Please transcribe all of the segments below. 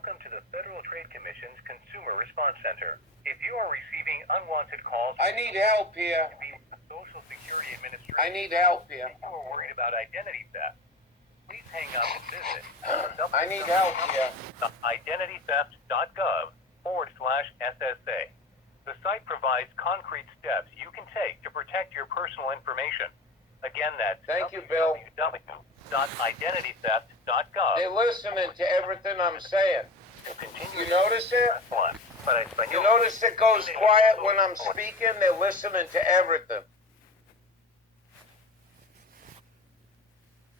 Welcome to the Federal Trade Commission's Consumer Response Center. If you are receiving unwanted calls... I need help here. ...the Social Security Administration... I need help here. ...if you are worried about identity theft, please hang up and visit... I need help here. identitytheft.gov/SSA. The site provides concrete steps you can take to protect your personal information. Again, that's... Thank you, Bill. www.identitytheft.gov. They're listening to everything I'm saying. You notice it? You notice it goes quiet when I'm speaking? They're listening to everything.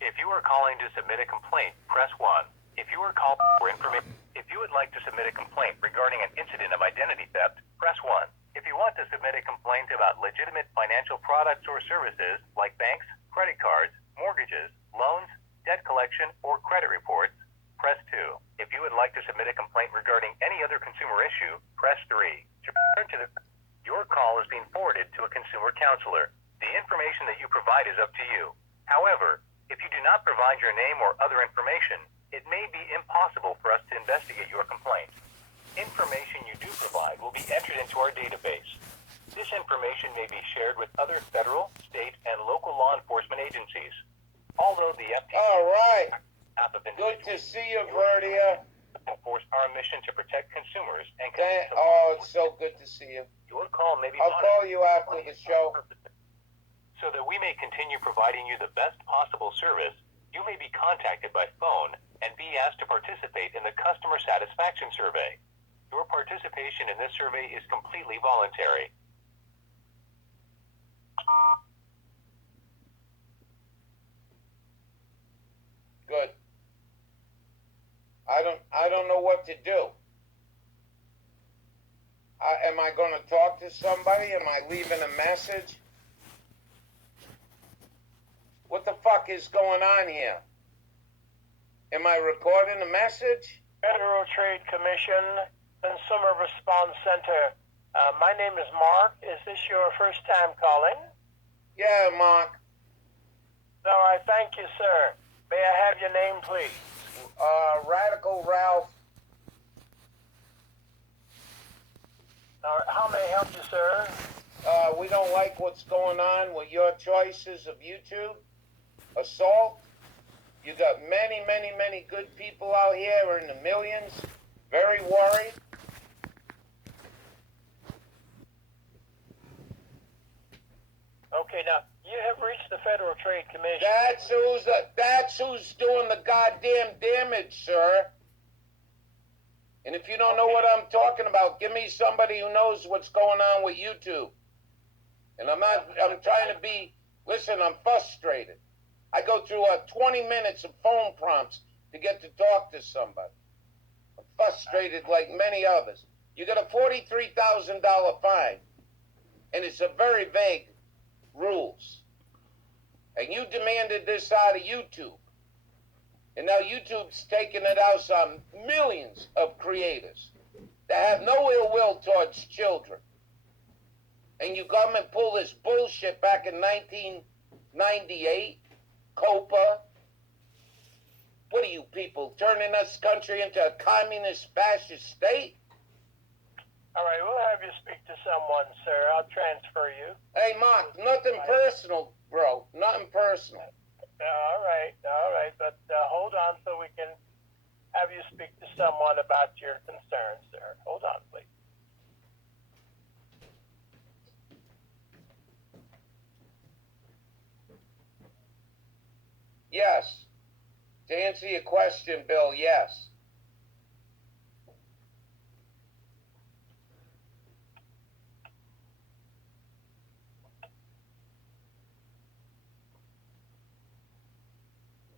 If you are calling to submit a complaint, press 1. If you are calling for information, if you would like to submit a complaint regarding an incident of identity theft, press 1. If you want to submit a complaint about legitimate financial products or services like banks, credit cards, mortgages, loans, debt collection, or credit reports, press 2. If you would like to submit a complaint regarding any other consumer issue, press 3. To return to your call is being forwarded to a consumer counselor. The information that you provide is up to you. However, if you do not provide your name or other information, it may be impossible for us to investigate your complaint. Information you do provide will be entered into our database. This information may be shared with other federal, state, and local law enforcement agencies. Although the FTC... All right. Good to see you, Verdia. ...enforce our mission to protect consumers and... Oh, it's so good to see you. Your call may be... I'll call you after the show. So that we may continue providing you the best possible service, you may be contacted by phone and be asked to participate in the customer satisfaction survey. Your participation in this survey is completely voluntary. Good. I don't know what to do. Am I going to talk to somebody? Am I leaving a message? What the fuck is going on here? Am I recording a message? Federal Trade Commission, Consumer Response Center. My name is Mark. Is this your first time calling? Yeah, Mark. All right, thank you, sir. May I have your name, please? Radical Ralph. All right, how may I help you, sir? We don't like what's going on with your choices of YouTube. Assault. You got many, many, many good people out here in the millions. Very worried. Okay, now, you have reached the Federal Trade Commission. That's who's doing the goddamn damage, sir. And if you don't know what I'm talking about, give me somebody who knows what's going on with YouTube. And I'm trying to be, listen, I'm frustrated. I go through 20 minutes of phone prompts to get to talk to somebody. I'm frustrated like many others. You got a $43,000 fine, and it's a very vague rules. And you demanded this out of YouTube. And now YouTube's taking it out on millions of creators that have no ill will towards children. And you come and pull this bullshit back in 1998, COPPA. What are you people, turning this country into a communist fascist state? All right, we'll have you speak to someone, sir. I'll transfer you. Hey, Mark, nothing personal, bro. Nothing personal. All right. But hold on so we can have you speak to someone about your concerns, sir. Hold on, please. Yes. To answer your question, Bill, yes.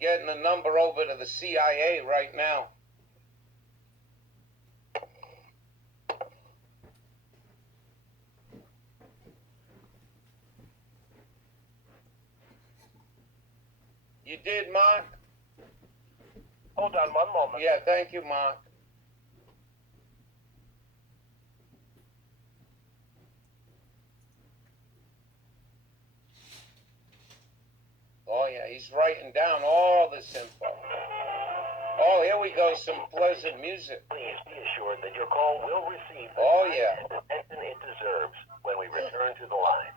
Getting the number over to the CIA right now. You did, Mark? Hold on one moment. Yeah, thank you, Mark. Oh, yeah, he's writing down all this info. Oh, here we go, some pleasant music. Please be assured that your call will receive the attention it deserves when we return to the line.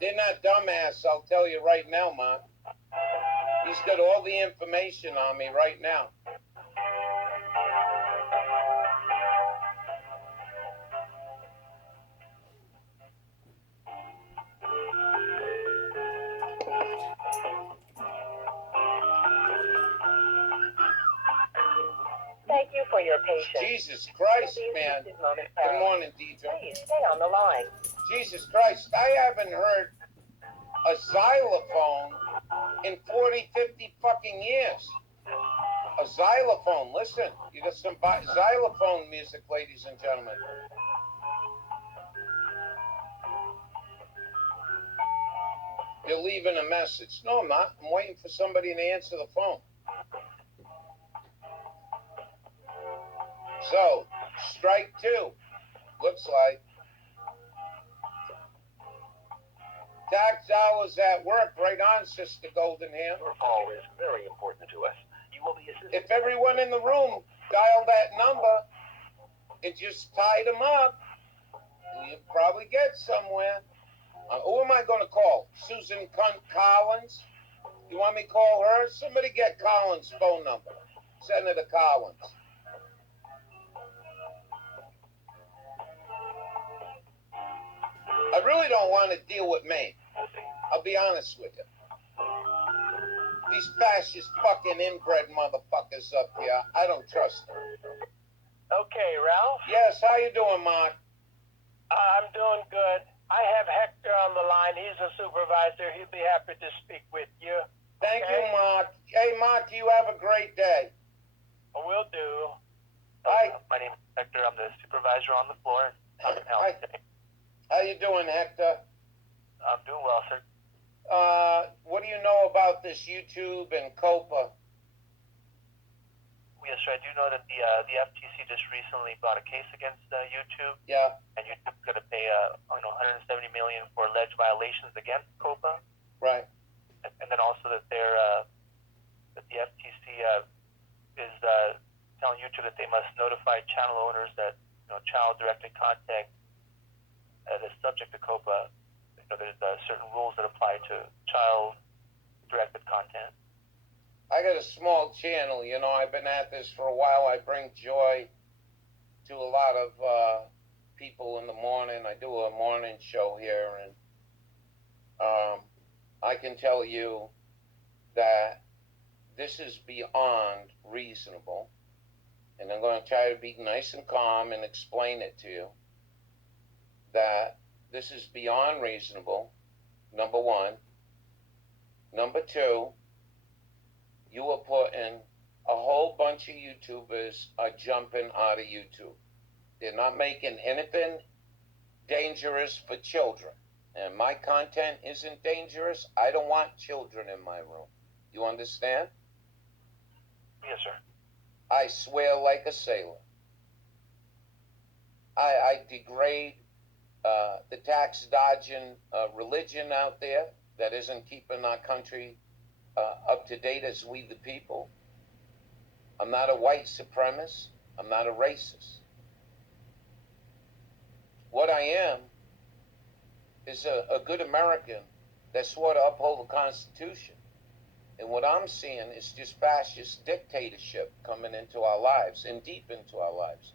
They're not dumbass, I'll tell you right now, Mark. He's got all the information on me right now. Thank you for your patience. Jesus Christ, man. Good morning, Deidre. Please stay on the line. Jesus Christ, I haven't heard a xylophone in 40, 50 fucking years. A xylophone, listen. You got some xylophone music, ladies and gentlemen. You're leaving a message. No, I'm not. I'm waiting for somebody to answer the phone. So, strike two. Looks like. Tax dollars at work. Right on, Sister Goldenhair. Your call is very important to us. You will be assisted. If everyone in the room dialed that number and just tied them up, you'd probably get somewhere. Who am I going to call? Susan Collins? You want me to call her? Somebody get Collins' phone number. Senator Collins. I really don't want to deal with Maine. I'll be honest with you. These fascist fucking inbred motherfuckers up here, I don't trust them. Okay, Ralph. Yes, how you doing, Mark? I'm doing good. I have Hector on the line. He's a supervisor. He'll be happy to speak with you. Thank you, Mark. Hey, Mark, you have a great day. Will do. Hi. My name is Hector. I'm the supervisor on the floor. How can I help you today? How you doing, Hector? I'm doing well, sir. What do you know about this YouTube and COPPA? Yes, sir. I do know that the FTC just recently brought a case against YouTube. Yeah. And YouTube's going to pay $170 million for alleged violations against COPPA. Right. And then also that that the FTC is telling YouTube that they must notify channel owners that child-directed content that is subject to COPPA. There's certain rules that apply to child-directed content. I got a small channel, I've been at this for a while. I bring joy to a lot of people in the morning. I do a morning show here, and I can tell you that this is beyond reasonable, and I'm going to try to be nice and calm and explain it to you, that this is beyond reasonable, number one. Number two, you are putting a whole bunch of YouTubers are jumping out of YouTube. They're not making anything dangerous for children. And my content isn't dangerous. I don't want children in my room. You understand? Yes, sir. I swear like a sailor. I degrade the tax-dodging religion out there that isn't keeping our country up to date as we the people. I'm not a white supremacist. I'm not a racist. What I am is a good American that swore to uphold the Constitution. And what I'm seeing is just fascist dictatorship coming into our lives and deep into our lives.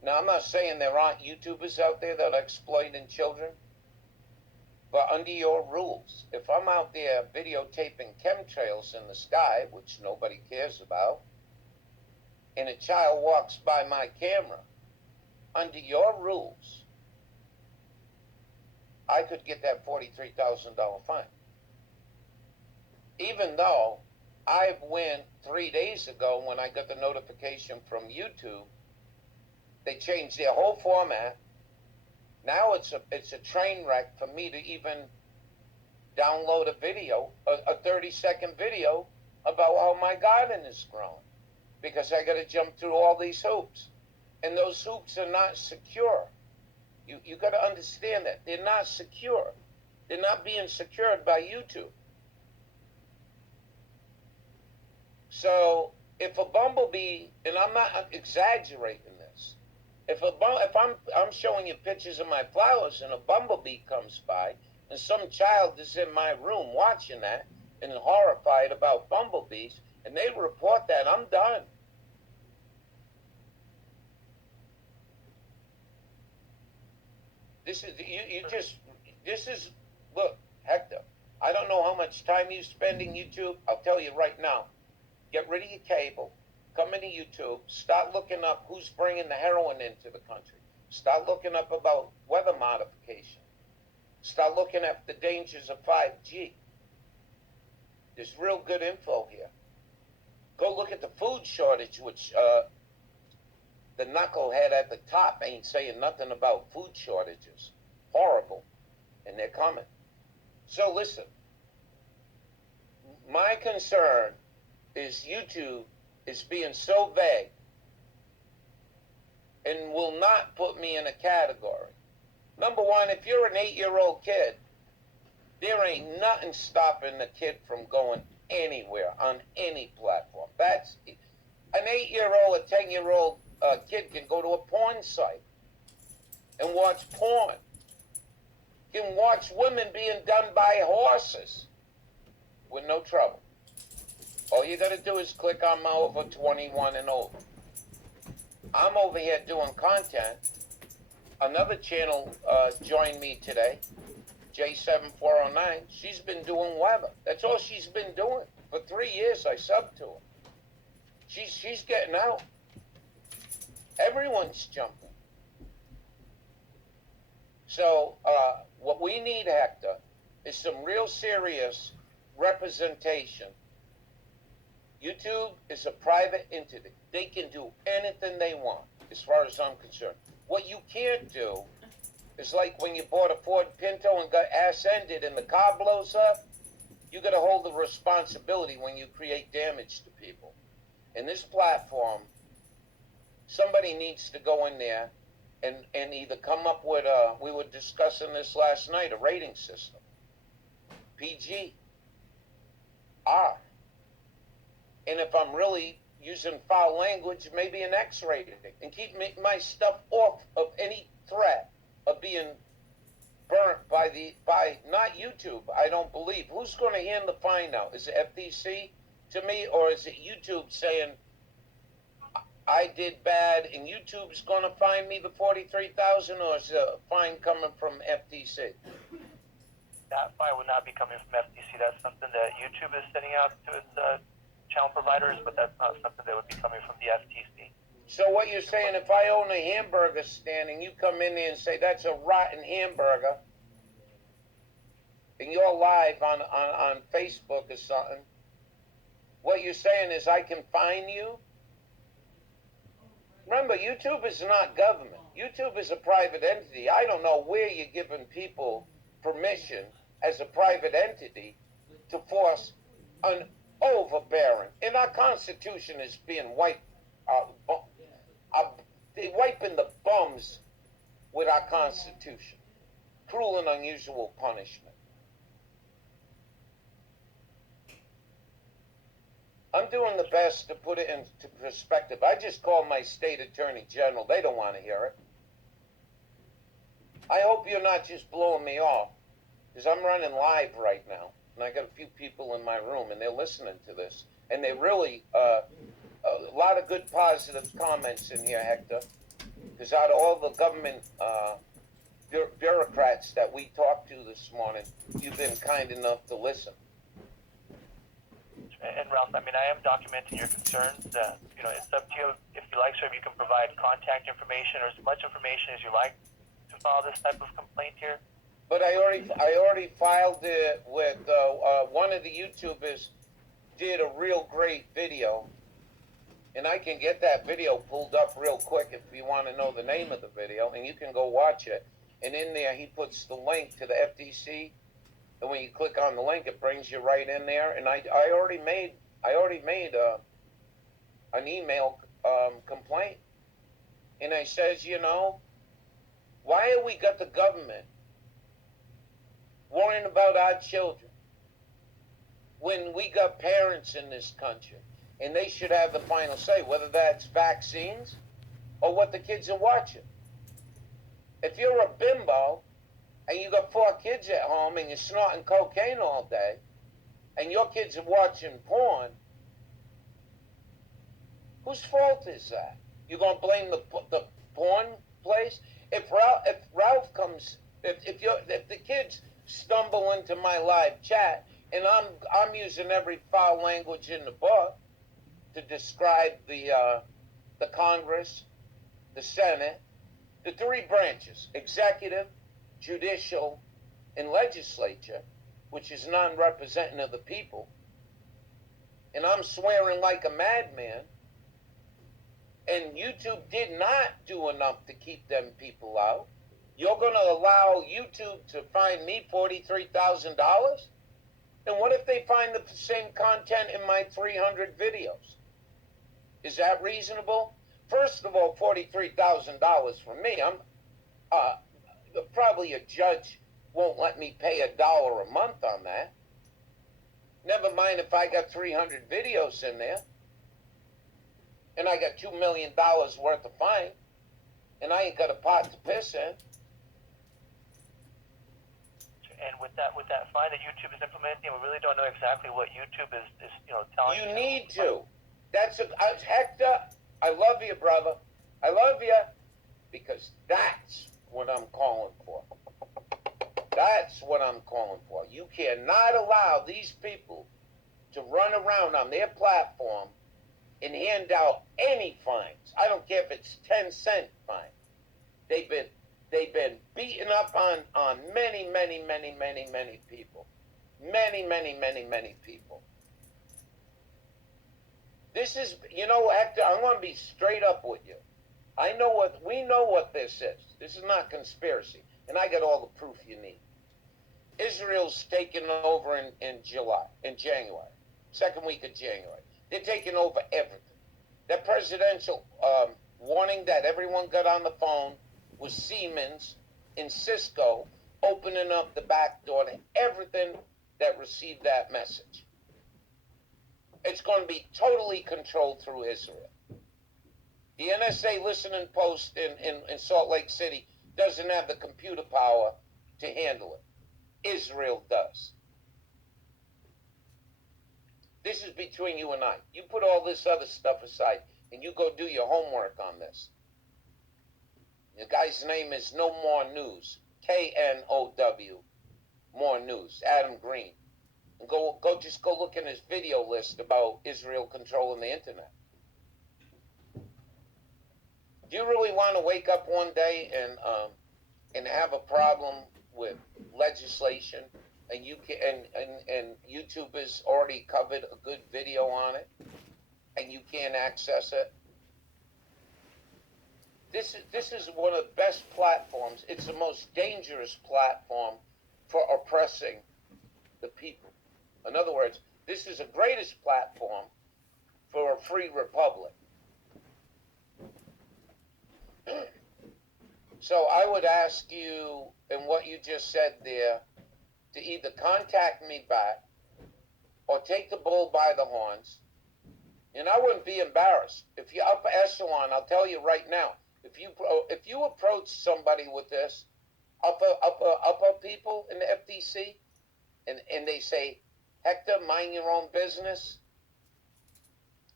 Now, I'm not saying there aren't YouTubers out there that are exploiting children, but under your rules, if I'm out there videotaping chemtrails in the sky, which nobody cares about, and a child walks by my camera, under your rules, I could get that $43,000 fine. Even though I went 3 days ago when I got the notification from YouTube, they changed their whole format. Now it's a train wreck for me to even download a video, a 30-second video about how my garden is grown, because I got to jump through all these hoops, and those hoops are not secure. You got to understand that they're not secure. They're not being secured by YouTube. So if a bumblebee, and I'm not exaggerating this, if I'm showing you pictures of my flowers and a bumblebee comes by, and some child is in my room watching that and horrified about bumblebees, and they report that, I'm done. This is look, Hector, I don't know how much time you spend in YouTube. I'll tell you right now, get rid of your cable, come into YouTube, start looking up who's bringing the heroin into the country. Start looking up about weather modification. Start looking at the dangers of 5G. There's real good info here. Go look at the food shortage, which the knucklehead at the top ain't saying nothing about food shortages. Horrible. And they're coming. So listen, my concern is YouTube is being so vague and will not put me in a category. Number one, if you're an 8-year-old kid, there ain't nothing stopping the kid from going anywhere on any platform. That's an 8-year-old, a 10-year-old kid can go to a porn site and watch porn. Can watch women being done by horses with no trouble. All you got to do is click on my over 21 and over. I'm over here doing content. Another channel joined me today, J7409. She's been doing weather. That's all she's been doing. For 3 years, I subbed to her. She's getting out. Everyone's jumping. So what we need, Hector, is some real serious representation. YouTube is a private entity. They can do anything they want, as far as I'm concerned. What you can't do is like when you bought a Ford Pinto and got ass-ended and the car blows up, you got to hold the responsibility when you create damage to people. In this platform, somebody needs to go in there and either come up with we were discussing this last night, a rating system. PG, R. And if I'm really using foul language, maybe an X rating, and keep my stuff off of any threat of being burnt by not YouTube, I don't believe. Who's going to hand the fine out? Is it FTC to me, or is it YouTube saying I did bad and YouTube's going to fine me the $43,000, or is the fine coming from FTC? That fine would not be coming from FTC. That's something that YouTube is sending out to its channel providers, but that's not something that would be coming from the FTC. So what you're saying, if I own a hamburger stand and you come in there and say that's a rotten hamburger, and you're live on Facebook or something, what you're saying is I can fine you? Remember, YouTube is not government. YouTube is a private entity. I don't know where you're giving people permission as a private entity to force an overbearing. And our Constitution is being wiped. They're wiping the bums with our Constitution. Cruel and unusual punishment. I'm doing the best to put it into perspective. I just called my state attorney general. They don't want to hear it. I hope you're not just blowing me off, because I'm running live right now, and I got a few people in my room, and they're listening to this, and they really, a lot of good positive comments in here, Hector, because out of all the government bureaucrats that we talked to this morning, you've been kind enough to listen. And Ralph, I mean, I am documenting your concerns. It's up to you. If you like, sir, you can provide contact information or as much information as you like to file this type of complaint here. But I already filed it with one of the YouTubers. Did a real great video, and I can get that video pulled up real quick if you want to know the name of the video, and you can go watch it. And in there, he puts the link to the FTC. And when you click on the link, it brings you right in there. And I already made an email complaint. And I says, why have we got the government worrying about our children when we got parents in this country and they should have the final say, whether that's vaccines or what the kids are watching. If you're a bimbo and you got 4 kids at home and you're snorting cocaine all day and your kids are watching porn, whose fault is that? You're going to blame the porn place? If Ralph comes, if the kids stumble into my live chat and I'm using every foul language in the book to describe the Congress, the Senate, the 3 branches, executive, judicial, and legislature, which is non-representative of the people, and I'm swearing like a madman, and YouTube did not do enough to keep them people out, you're going to allow YouTube to fine me $43,000? And what if they find the same content in my 300 videos? Is that reasonable? First of all, $43,000 for me. I'm probably a judge won't let me pay $1 a month on that. Never mind if I got 300 videos in there, and I got $2 million worth of fine, and I ain't got a pot to piss in. And with that fine that YouTube is implementing, we really don't know exactly what YouTube is telling you. You need to. Hector, I love you, brother. I love you, because that's what I'm calling for. That's what I'm calling for. You cannot allow these people to run around on their platform and hand out any fines. I don't care if it's 10-cent fine. They've been beating up on many people. Many people. This is, Hector, I'm going to be straight up with you. We know what this is. This is not conspiracy. And I got all the proof you need. Israel's taking over in January. Second week of January. They're taking over everything. That presidential warning that everyone got on the phone was Siemens and Cisco opening up the back door to everything that received that message. It's going to be totally controlled through Israel. The NSA listening post in Salt Lake City doesn't have the computer power to handle it. Israel does. This is between you and I. You put all this other stuff aside and you go do your homework on this. The guy's name is No More News. KNOW. More News. Adam Green. And go look in his video list about Israel controlling the internet. Do you really want to wake up one day and have a problem with legislation, and YouTube has already covered a good video on it, and you can't access it? This is one of the best platforms. It's the most dangerous platform for oppressing the people. In other words, this is the greatest platform for a free republic. So I would ask you, in what you just said there, to either contact me back or take the bull by the horns. And I wouldn't be embarrassed. If you're upper echelon, I'll tell you right now, if you approach somebody with this, upper people in the FTC, and they say, Hector, mind your own business,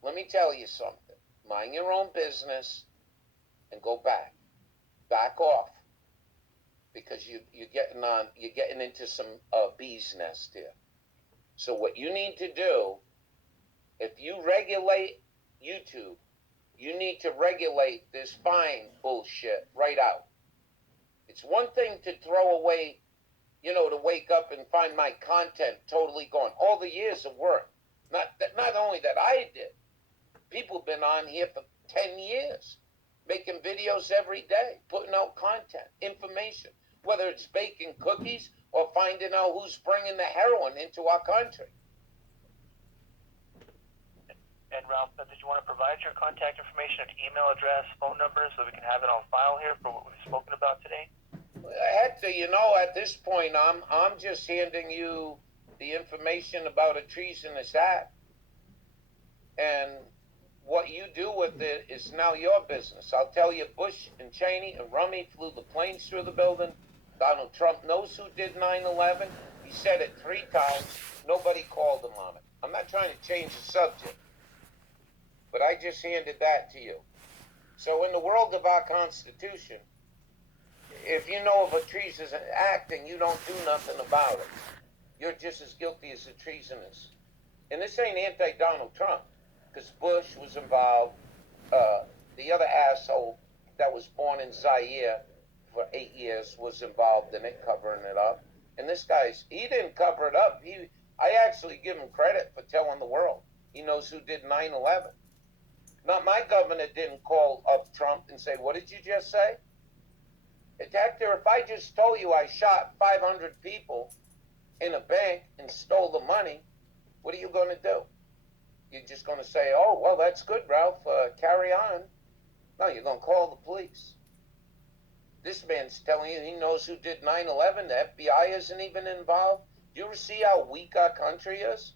let me tell you something. Mind your own business and go back. Back off. Because you're getting into some bee's nest here. So what you need to do, if you regulate YouTube, you need to regulate this fine bullshit right out. It's one thing to throw away, to wake up and find my content totally gone. All the years of work. Not only that I did. People have been on here for 10 years. Making videos every day. Putting out content. Information. Whether it's baking cookies or finding out who's bringing the heroin into our country. And Ralph, did you want to provide your contact information, an email address, phone number, so we can have it on file here for what we've spoken about today? Hector, at this point, I'm just handing you the information about a treasonous act. And what you do with it is now your business. I'll tell you, Bush and Cheney and Rummy flew the planes through the building. Donald Trump knows who did 9/11. He said it 3 times. Nobody called him on it. I'm not trying to change the subject, but I just handed that to you. So in the world of our Constitution, if you know of a treasonous act and you don't do nothing about it, you're just as guilty as the treasonous. And this ain't anti-Donald Trump, because Bush was involved. The other asshole that was born in Zaire for 8 years was involved in it, covering it up. And this he didn't cover it up. I actually give him credit for telling the world. He knows who did 9/11. Not my governor didn't call up Trump and say, what did you just say? Hector, if I just told you I shot 500 people in a bank and stole the money, what are you going to do? You're just going to say, oh, well, that's good, Ralph, carry on. No, you're going to call the police. This man's telling you he knows who did 9/11. The FBI isn't even involved. Do you ever see how weak our country is?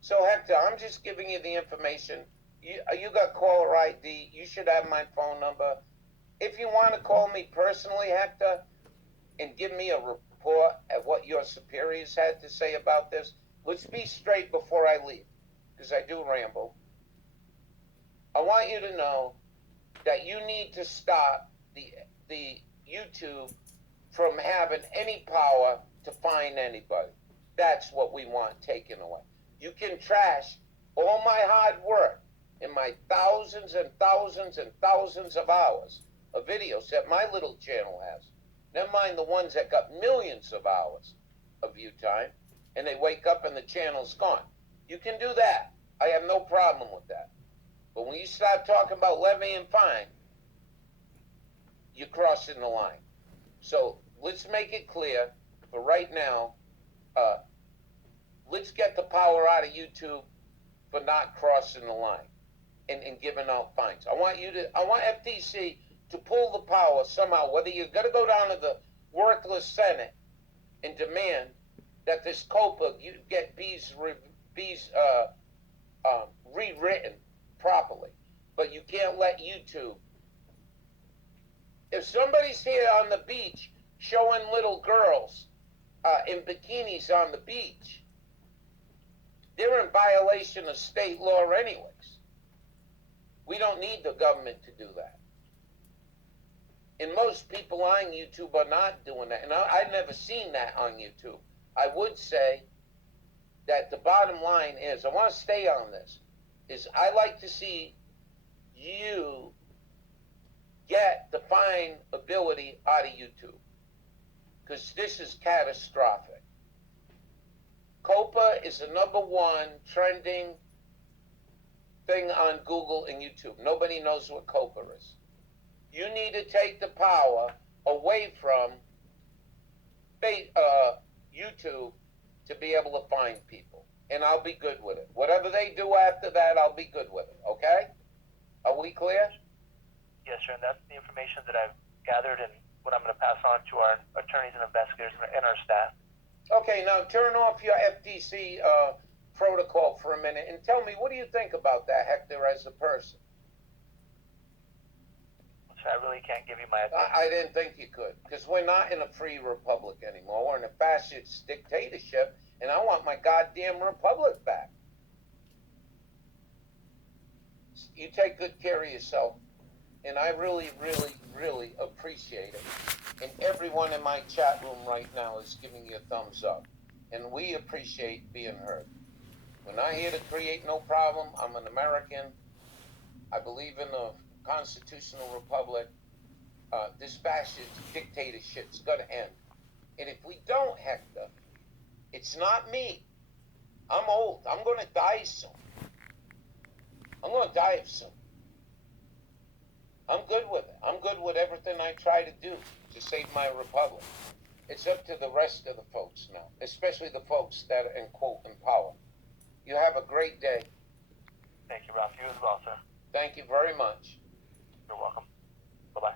So, Hector, I'm just giving you the information. You got caller ID. You should have my phone number. If you want to call me personally, Hector, and give me a report at what your superiors had to say about this, let's be straight before I leave, because I do ramble. I want you to know that you need to stop the YouTube from having any power to fine anybody. That's what we want taken away. You can trash all my hard work and my thousands and thousands and thousands of hours of videos that my little channel has. Never mind the ones that got millions of hours of view time, and they wake up and the channel's gone. You can do that. I have no problem with that. But when you start talking about levy and fine, you're crossing the line. So let's make it clear for right now, let's get the power out of YouTube for not crossing the line and giving out fines. I want FTC to pull the power somehow, whether you're going to go down to the worthless Senate and demand that this COPPA get rewritten properly. But you can't let YouTube. If somebody's here on the beach showing little girls in bikinis on the beach, they're in violation of state law anyways. We don't need the government to do that. And most people on YouTube are not doing that. And I've never seen that on YouTube. I would say that the bottom line is, I want to stay on this, is I like to see you get the fine ability out of YouTube. Because this is catastrophic. COPPA is the #1 trending thing on Google and YouTube. Nobody knows what COPPA is. You need to take the power away from YouTube to be able to find people. And I'll be good with it. Whatever they do after that, I'll be good with it. Okay? Are we clear? Yes, sir, and that's the information that I've gathered and what I'm going to pass on to our attorneys and investigators and our staff. Okay, now turn off your FTC protocol for a minute and tell me, what do you think about that, Hector, as a person? So I really can't give you my opinion. I didn't think you could, because we're not in a free republic anymore. We're in a fascist dictatorship, and I want my goddamn republic back. You take good care of yourself, and I really, really, really appreciate it. And everyone in my chat room right now is giving you a thumbs up, and we appreciate being heard. We're not here to create no problem. I'm an American. I believe in the constitutional republic. This fascist dictatorship's gonna end. And if we don't, Hector, it's not me. I'm old. I'm gonna die soon. I'm gonna die soon. I'm good with it. I'm good with everything I try to do to save my republic. It's up to the rest of the folks now, especially the folks that are in quote in power. You have a great day. Thank you, Ralph. You as well, sir. Thank you very much. You're welcome. Bye-bye.